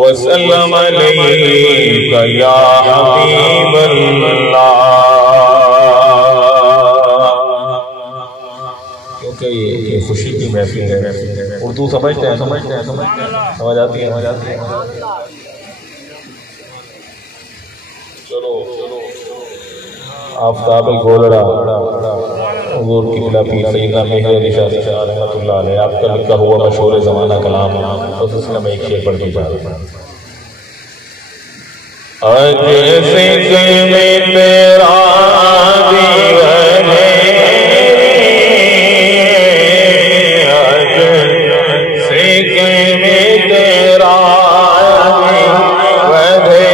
وسلم علیک یا حبیب اللہ. کیونکہ یہ خوشی کی محفل ہے. اردو سمجھتے ہیں؟ سمجھ آتی ہے. چلو آفتاب گولڑا حضور قبلہ پیر سیدنا مہر علی شاہ رحمۃ اللہ علیہ، آپ کا لکھا ہوا مشہور زمانہ کلام، اس سلسلے میں ایک شعر پڑھ کے جا رہا ہوں. اج فکر میں تیرا دیوان ہے، اج فکر میں تیرا دیوان ہے،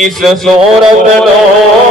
اس صورت لو